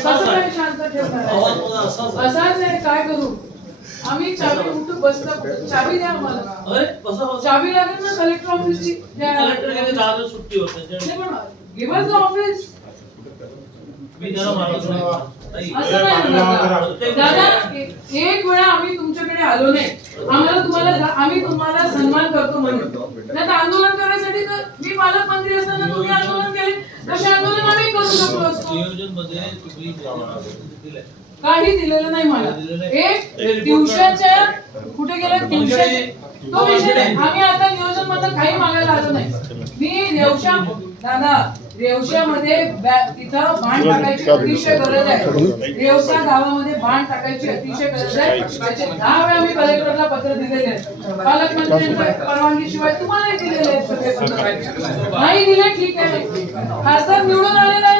असाच काय आहे. शांत ठेवणार. आवाज आहे? माझा असाच आहे. असाच आहे काय करू? आम्ही चावी उठून बसलं चावी द्या आम्हाला. अरे कसं होतं? चावी लागेल ना कलेक्टर ऑफिसची द्या. कलेक्टर गेले दहा दिवस सुट्टी होते. the office. मी त्याला मारलं नाही. असं नाही ना दादा ए- एक वेळा आम्ही तुमच्याकडे आलो नाही. आम्हाला तुम्हाला आम्ही तुम्हाला सन्मान करतो म्हणून. नाही तर आंदोलन करायसाठी तर मी पालकमंत्री असताना तुम्ही आंदोलन केले तसे आंदोलन आम्ही करू शकलो असतो नियोजनमध्ये तुम्ही दिलंय. काही दिलेलं नाही मला. दिलेलं नाही. एक ट्युशनच्या कुठे गेलं? ट्युशन तो विषय नाही. आम्ही आता नियोजन मधलं काही मागायला आलो नाही. मी रेवशा दादा रेवशामध्ये तिथं बाण टाकायची अतिशय गरज आहे. रेवसा गावामध्ये बाण टाकायची अतिशय गरज आहे. त्याचे दहा वेळा मी कलेक्टरला पत्र दिलेले आहे पालकमंत्र्यांच्या परवानगीशिवाय तुम्हालाही दिलेले आहेत सगळे पत्र. नाही दिले ठीक आहे. खासदार निवडून आलेला आहे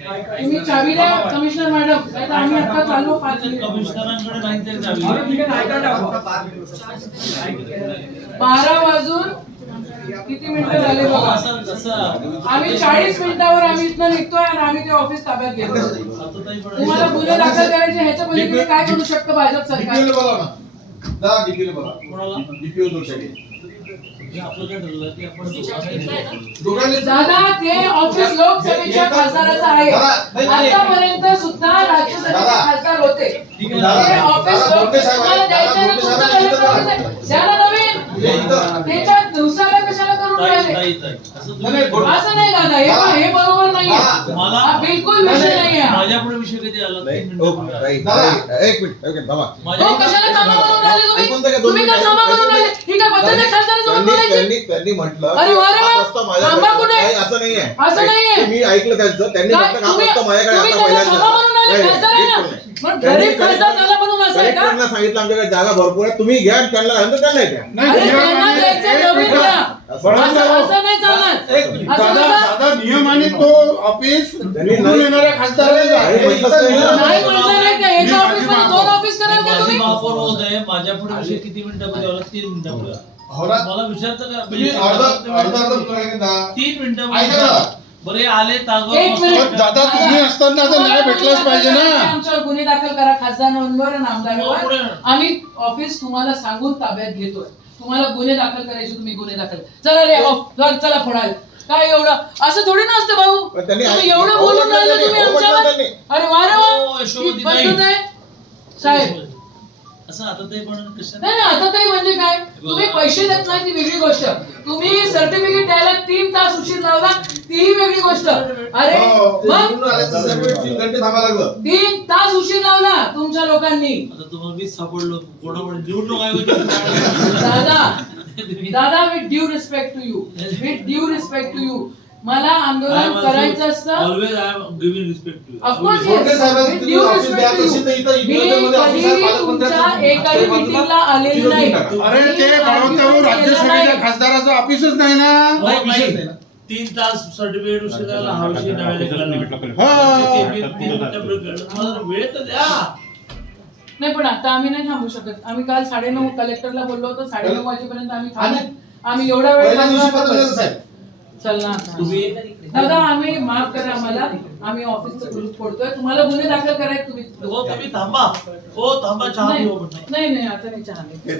तुम्ही चावी द्या कमिशनर मॅडम आम्ही आता चाललो पाच मिनिट. कमिशनरांकडे नाही तरी चावी. बारा वाजून किती मिनिटं झाले बघा? असं जसं आम्ही चाळीस मिनिटावर आम्ही इथनं निघतोय आणि आम्ही ते ऑफिस ताब्यात घेतो सातुताई पण- तुम्हाला गुन्हे दाखल करायचे ह्याच्या पलीकडे काय करू शकतं भाजप सरकार? बोला ना. दादा डीपीओला बोला कोणाला? डीपीओ जोशाने जे आपलं काय ठरलं की आपण दोघांनी- दोघांनी दादा ते ऑफिस लोकसभेच्या खासदाराचं आहे. आतापर्यंत सुद्धा राज्यसभेचे. खासदार होते. ते ऑफिस. द्यायचं ना, तुमचं नवीन त्याच्यात दिवसाला कशाला करून राहिले. असं नाही, हे दादा. हे बरोबर नाहीये दादा. मला- बिलकुल विषय नाहीये. माझ्यापुढे विषय कधी आला नाही, तीन ओ, मिनिटं बोला. नाही, दादा. नाही, एक मिनिट एक मिनिट थांबा हो कशाला थांबा म्हणून राहिले ऐकून तर घ्या, तुम्ही दोन तुम्ही का मिनिटं. थांबा म्हणून ऐकून राहिले घ्या. ही काय पद्धत आहे खासदारासोबत त्यांनी बोलायची त्यांनी त्यांनी म्हटलं अरे वा रे वा. हा प्रस्ताव माझ्याकडे थांबा कुठे? नाही, असं नाहीये असं नाहीये. ते मी ऐकलं त्यांचं त्यांनी काय? म्हटलं का हा तुम्ही प्रस्ताव माझ्याकडे तुम्ही आता पहिल्यांदा थांबा म्हणून नाही. मग त्यांनी गरीब खासदार झाला म्हणून असं आहे का कलेक्टरला सांगितलं आमच्याकडे जागा भरपूर आहे तुम्ही घ्या आणि त्यांना द्या अरे त्यांना. असं- असं असं नाही चालणार. असं दादा कसं? दादा नियम आणि तो ऑफिस त्यांनी निवडून नाही- येणाऱ्या खासदाराला नाही म्हटलं नाही ना. नाही म्हटलं नाही का? एका ऑफिसमध्ये दोन ऑफिस कराल का माझी तुम्ही? महापौर होत आहे माझ्यापुढे विषय किती आला तीन मिनिटामध्ये हो ना? मला विचारतं का? तुम्ही अर्धा अर्धा अर्धा उत्तर ऐका ना. तीन ऐका ना. मिनिटं बरे आले तागवर एक मस्त मिनिट. पण दादा तुम्ही असताना आता न्याय भेटलाच पाहिजे ना. आमच्यावर गुन्हे दाखल करा. खासदारांवर आणि हो, आमदारांवर पुढे. आम्ही ऑफिस तुम्हाला सांगून ताब्यात घेतोय. तुम्हाला गुन्हे दाखल करायचे तुम्ही गुन्हे दाखल. चला रे ऑफ चल, चला फोडायला काय एवढं? असं थोडी भाऊ? पण त्यांनी तुम्ही ऐक- एवढं हो बोलून म्हटलं राहिले त्यांनी, तुम्ही हो म्हटलं आमच्यावर त्यांनी. अरे वा रे हो, वा. यशोमती ही ताई. पद्धत आहे. साहेब. असं आता ते पण कसं नाही नाही, आता काही म्हणजे काय? तुम्ही पैसे देत नाही ती वेगळी गोष्ट. तुम्ही सर्टिफिकेट द्यायला तीन तास उशीर लावला. तीही वेगळी गोष्ट. अरे हो, ते मग तीन घंटे थांबायला लागलं. तीन तास उशीर लावला तुमच्या लोकांनी. आता तुम्हाला मीच सापडलो. कोणाकडे निवडणूक आयोगाची दादा दादा with due respect to you with due respect to you मला आंदोलन करायचं असतं. Always I am respect to of course मी कधीही तुमच्या एकाही मीटिंगला आलेली नाही. अरे ते राज्यसभेच्या खासदाराचं ऑफिसच नाही ना. तीन तास सर्टिफिकेट उशीर झाला हा विषय नव्याने कळला. हा. ते मी तीन मिनिटापूर्वी कळलं. मला जरा वेळ तर द्या. नाही पण आता आम्ही नाही थांबू शकत. आम्ही काल साडेनऊ कलेक्टरला बोललो होतो साडेनऊ वाजेपर्यंत आम्ही थांबू. आम्ही एवढा वेळ चल ना आता. तुम्ही दादा आम्ही माफ करा आम्हाला. आम्ही ऑफिसचं ग्रुप फोडतोय. तुम्हाला गुन्हे दाखल करायचे तुम्ही. हो तुम्ही थांबा. हो थांबा चहा नाही नाही नाही, आता नाही चहा नाही.